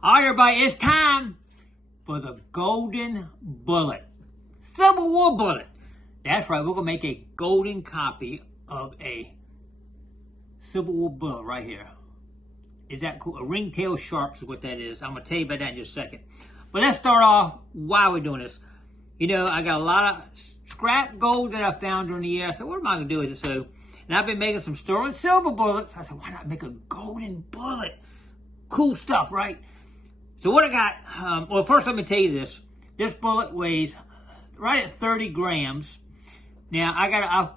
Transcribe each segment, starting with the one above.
All right, everybody, it's time for the golden bullet. Civil War bullet. That's right, we're going to make a golden copy of a Civil War bullet right here. Is that cool? A ringtail sharp is what that is. I'm going to tell you about that in just a second. But let's start off why we're doing this. You know, I got a lot of scrap gold that I found during the year. I said, what am I going to do with it? So, and I've been making some sterling silver bullets. I said, why not make a golden bullet? Cool stuff, right? So what I got, well, first let me tell you this. This bullet weighs right at 30 grams. Now, I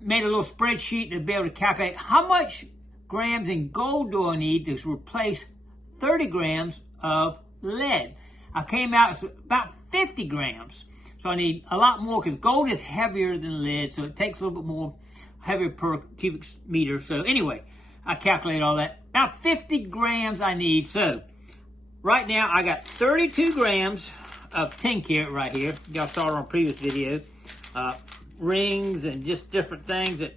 made a little spreadsheet to be able to calculate how much grams in gold do I need to replace 30 grams of lead. I came out with about 50 grams. So I need a lot more because gold is heavier than lead, so it takes a little bit more heavier per cubic meter. So anyway, I calculate all that. About 50 grams I need. So right now I got 32 grams of 10 karat right here. Y'all saw it on a previous video. Rings and just different things, that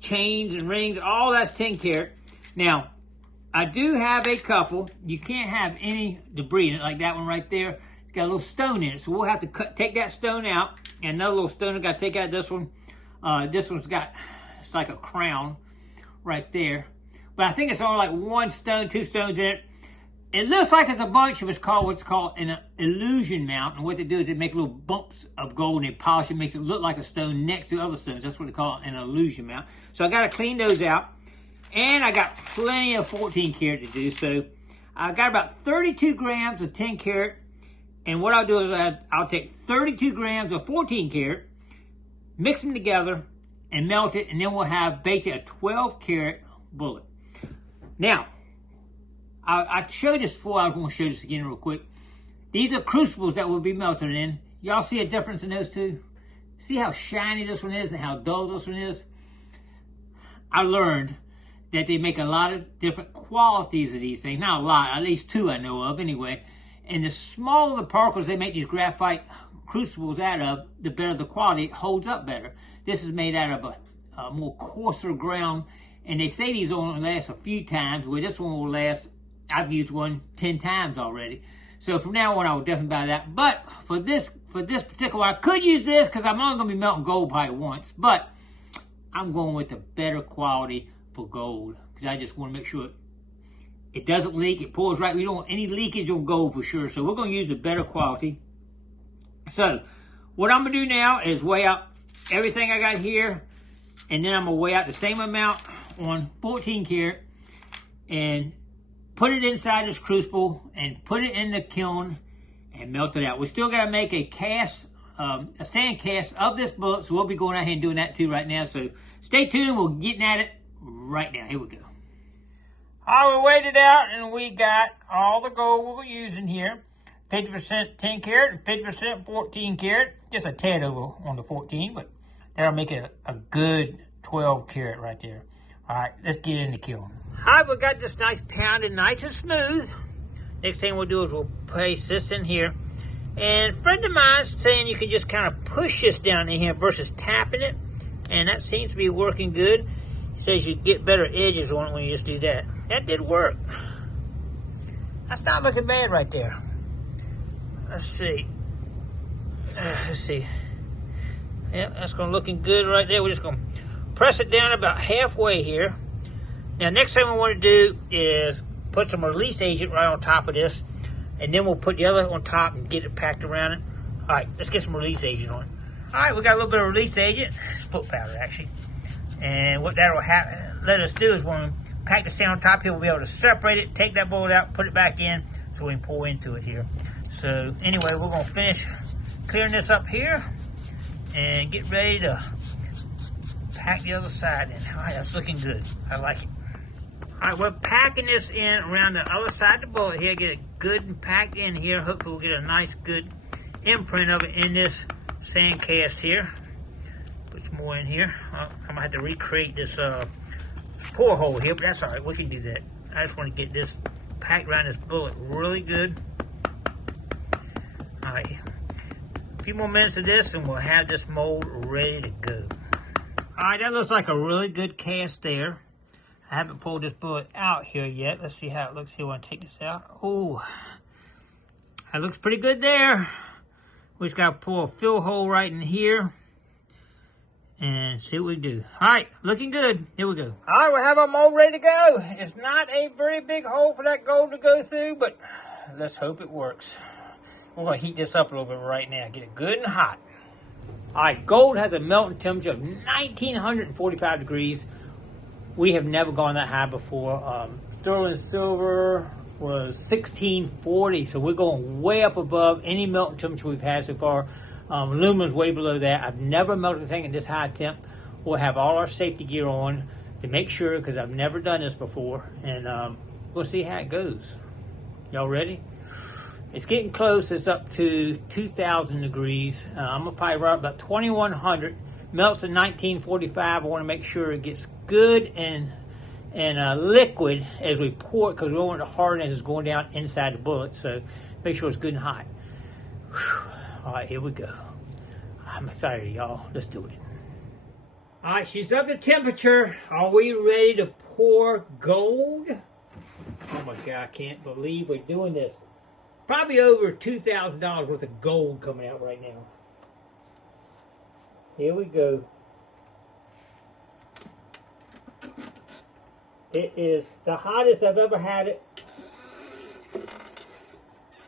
chains and rings, all that's 10 karat. Now, I do have a couple. You can't have any debris in it, like that one right there. It's got a little stone in it, so we'll have to take that stone out. And another little stone I got to take out this one. This one's got, it's like a crown right there. But I think it's only like one stone, two stones in it. It looks like it's a bunch of what's called an illusion mount. And what they do is they make little bumps of gold and they polish it, makes it look like a stone next to other stones. That's what they call an illusion mount. So I got to clean those out. And I got plenty of 14 karat to do. So I got about 32 grams of 10 karat. And what I'll do is I'll take 32 grams of 14 karat, mix them together, and melt it. And then we'll have basically a 12 karat bullet. Now, I showed this before. I was going to show this again real quick. These are crucibles that we'll be melting in. Y'all see a difference in those two? See how shiny this one is and how dull this one is? I learned that they make a lot of different qualities of these things. Not a lot, at least two I know of anyway. And the smaller the particles they make these graphite crucibles out of, the better the quality. It holds up better. This is made out of a more coarser ground. And they say these only last a few times. Well, this one will last, I've used one 10 times already. So from now on, I will definitely buy that. But for this particular one, I could use this because I'm only going to be melting gold probably once. But I'm going with the better quality for gold because I just want to make sure it doesn't leak. It pours right. We don't want any leakage on gold for sure. So we're going to use the better quality. So what I'm going to do now is weigh out everything I got here. And then I'm going to weigh out the same amount on 14 karat and put it inside this crucible and put it in the kiln and melt it out. We still got to make a cast, a sand cast of this bullet, so we'll be going out here and doing that too right now. So stay tuned. We're getting at it right now. Here we go. All right, we weighed it out and we got all the gold we're using here. 50% 10 karat and 50% 14 karat. Just a tad over on the 14, but that'll make it a good 12 karat right there. All right, let's get in the kiln. All right, we got this nice pounded, nice and smooth. Next thing we'll do is we'll place this in here. And a friend of mine's saying you can just kind of push this down in here versus tapping it. And that seems to be working good. He says you get better edges on it when you just do that. That did work. That's not looking bad right there. Let's see. Let's see. Yeah, that's going to looking good right there. We're just going to press it down about halfway here. Now, next thing we want to do is put some release agent right on top of this. And then we'll put the other on top and get it packed around it. All right, let's get some release agent on it. All right, we got a little bit of release agent. It's foot powder, actually. And what that will let us do is when we pack the sand on top here, we'll be able to separate it, take that bullet out, put it back in so we can pour into it here. So anyway, we're going to finish clearing this up here and get ready to pack the other side in. All right, that's looking good. I like it. All right, we're packing this in around the other side of the bullet here. Get it good and packed in here. Hopefully we'll get a nice, good imprint of it in this sand cast here. Put some more in here. I'm going to have to recreate this pour hole here, but that's all right. We can do that. I just want to get this packed around this bullet really good. All right. A few more minutes of this and we'll have this mold ready to go. All right, that looks like a really good cast there. I haven't pulled this bullet out here yet. Let's see how it looks here when I take this out. Oh, that looks pretty good there. We just got to pull a fill hole right in here and see what we do. All right, looking good. Here we go. All right, we have our mold ready to go. It's not a very big hole for that gold to go through, but let's hope it works. We're going to heat this up a little bit right now. Get it good and hot. All right, gold has a melting temperature of 1945 degrees. We have never gone that high before. Sterling silver was 1640, so we're going way up above any melting temperature we've had so far. Aluminum's way below that. I've never melted a thing at this high temp. We'll have all our safety gear on to make sure, because I've never done this before, and we'll see how it goes. Y'all ready? It's getting close. It's up to 2,000 degrees. I'm gonna probably run about 2,100. Melts in 1945. I want to make sure it gets good and liquid as we pour it, because we don't want it to harden as it's going down inside the bullet. So make sure it's good and hot. Whew. All right, here we go. I'm excited, y'all. Let's do it. All right, she's up to temperature. Are we ready to pour gold? Oh my God, I can't believe we're doing this. Probably over $2,000 worth of gold coming out right now. Here we go. It is the hottest I've ever had it.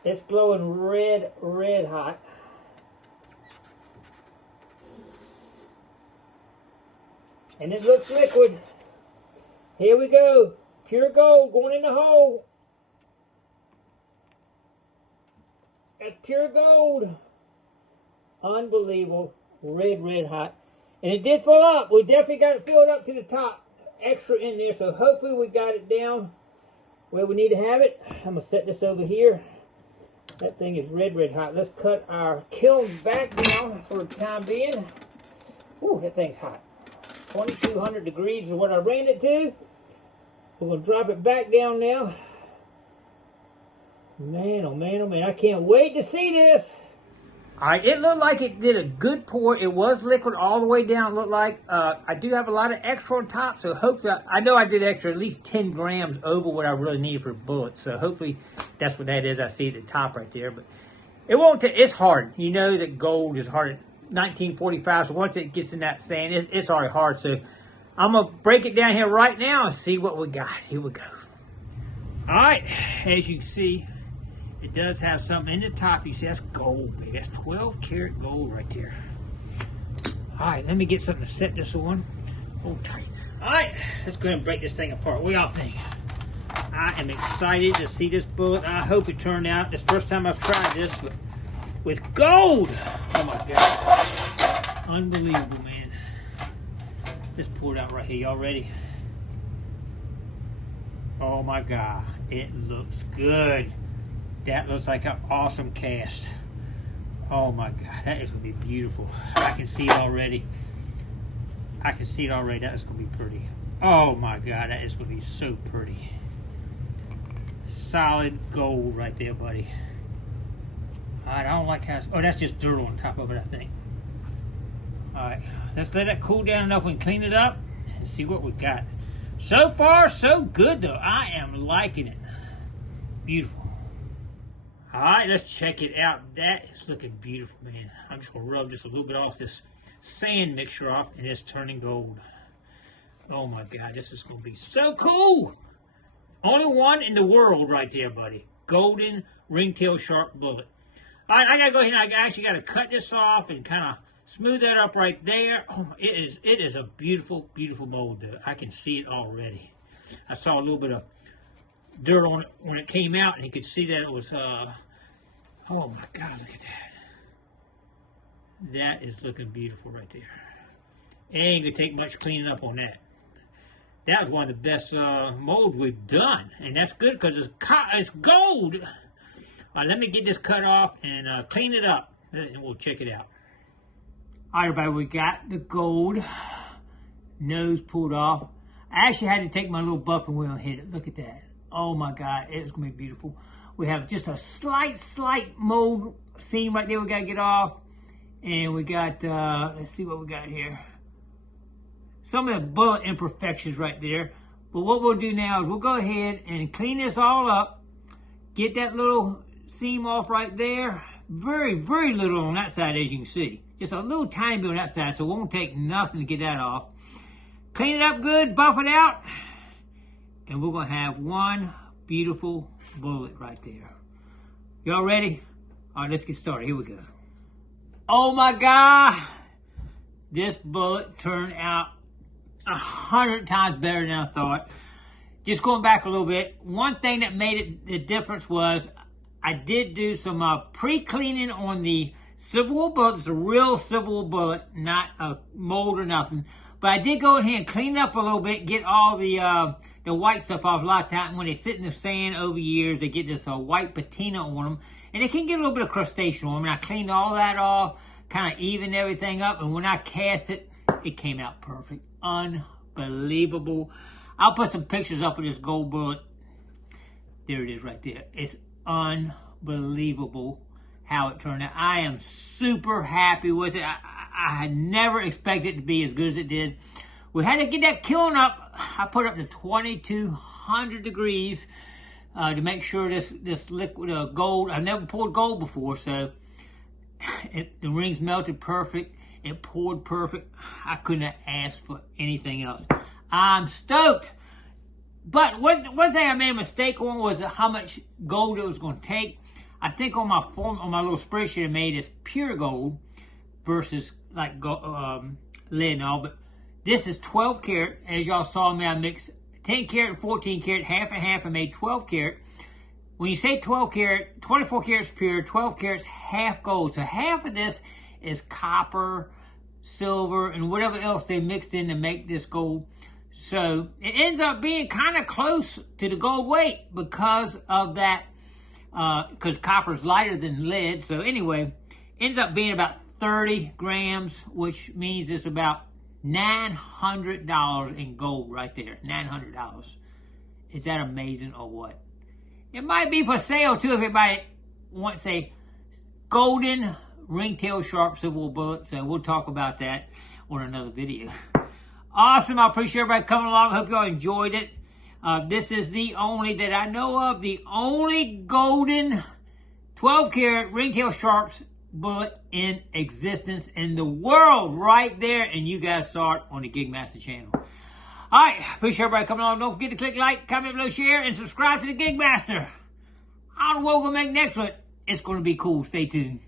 It's glowing red, red hot. And it looks liquid. Here we go. Pure gold going in the hole. That's pure gold. Unbelievable. Red, red hot. And it did fill up. We definitely got it filled up to the top. Extra in there. So hopefully we got it down where we need to have it. I'm going to set this over here. That thing is red, red hot. Let's cut our kiln back down for the time being. Ooh, that thing's hot. 2,200 degrees is what I ran it to. We're going to drop it back down now. Man, oh man, oh man. I can't wait to see this. All right, it looked like it did a good pour. It was liquid all the way down, it looked like. I do have a lot of extra on top, so hopefully, I know I did extra, at least 10 grams over what I really need for a bullet. So hopefully that's what that is. I see at the top right there. But it won't take, it's hard. You know that gold is hard at 1945, so once it gets in that sand, it's already hard. So I'm going to break it down here right now and see what we got. Here we go. All right, as you can see, it does have something in the top. You see, that's gold, baby. That's 12 karat gold right there. All right, let me get something to set this on. Hold tight. All right, let's go ahead and break this thing apart. What y'all think? I am excited to see this bullet. I hope it turned out. It's the first time I've tried this with gold. Oh my God. Unbelievable, man. Let's pour it out right here. Y'all ready? Oh my God. It looks good. That looks like an awesome cast. Oh my God, that is going to be beautiful. I can see it already. I can see it already. That is going to be pretty. Oh my God, that is going to be so pretty. Solid gold right there, buddy. I don't like how it's, oh, that's just dirt on top of it, I think. All right, let's let it cool down enough. We can clean it up and see what we got. So far, so good, though. I am liking it. Beautiful. All right, let's check it out. That is looking beautiful, man. I'm just going to rub just a little bit off this sand mixture off, and it's turning gold. Oh, my God. This is going to be so cool. Only one in the world right there, buddy. Golden ringtail sharp bullet. All right, I got to go ahead and I actually got to cut this off and kind of smooth that up right there. Oh, it is a beautiful, beautiful mold, though. I can see it already. I saw a little bit of dirt on it when it came out, and you could see that it was oh my God, look at that. That is looking beautiful right there. It ain't gonna take much cleaning up on that. That was one of the best molds we've done, and that's good because it's gold. All right, let me get this cut off and clean it up, and we'll check it out. All right, everybody, we got the gold nose pulled off. I actually had to take my little buffing wheel and hit it. Look at that. Oh my God, it's gonna be beautiful. We have just a slight mold seam right there we gotta get off. And we got, let's see what we got here. Some of the bullet imperfections right there. But what we'll do now is we'll go ahead and clean this all up. Get that little seam off right there. Very, very little on that side, as you can see. Just a little tiny bit on that side, so it won't take nothing to get that off. Clean it up good, buff it out, and we're going to have one beautiful bullet right there. Y'all ready? All right, let's get started. Here we go. Oh my God! This bullet turned out 100 times better than I thought. Just going back a little bit, one thing that made it the difference was I did do some pre-cleaning on the Civil War bullet. It's a real Civil War bullet, not a mold or nothing. But I did go in here and clean it up a little bit, get all the white stuff off. A lot of times when they sit in the sand over years, they get this white patina on them. And they can get a little bit of crustacean on them. And I cleaned all that off, kind of evened everything up. And when I cast it, it came out perfect. Unbelievable. I'll put some pictures up of this gold bullet. There it is right there. It's unbelievable how it turned out. I am super happy with it. I had never expected it to be as good as it did. We had to get that kiln up. I put it up to 2,200 degrees to make sure this liquid gold, I've never poured gold before, so the rings melted perfect. It poured perfect. I couldn't have asked for anything else. I'm stoked. But one thing I made a mistake on was how much gold it was going to take. I think on my little spreadsheet I made is pure gold versus like lead and all. But this is 12 karat. As y'all saw me, I mixed 10 karat and 14 karat, half and half. I made 12 karat. When you say 12 karat, 24 carats pure, 12 carats half gold. So half of this is copper, silver, and whatever else they mixed in to make this gold. So it ends up being kind of close to the gold weight because of that, because copper is lighter than lead. So anyway, ends up being about 30 grams, which means it's about $900 in gold right there. $900. Is that amazing or what? It might be for sale too if anybody wants a golden ringtail sharp Civil War bullet. So we'll talk about that on another video. Awesome. I appreciate everybody coming along. Hope y'all enjoyed it. This is the only that I know of, the only golden 12 karat ringtail sharps bullet in existence in the world right there. And you guys saw it on the Gigmaster channel. All right. Appreciate everybody coming along. Don't forget to click like, comment below, share, and subscribe to the Gigmaster. I don't know what we're going to make next, but it's going to be cool. Stay tuned.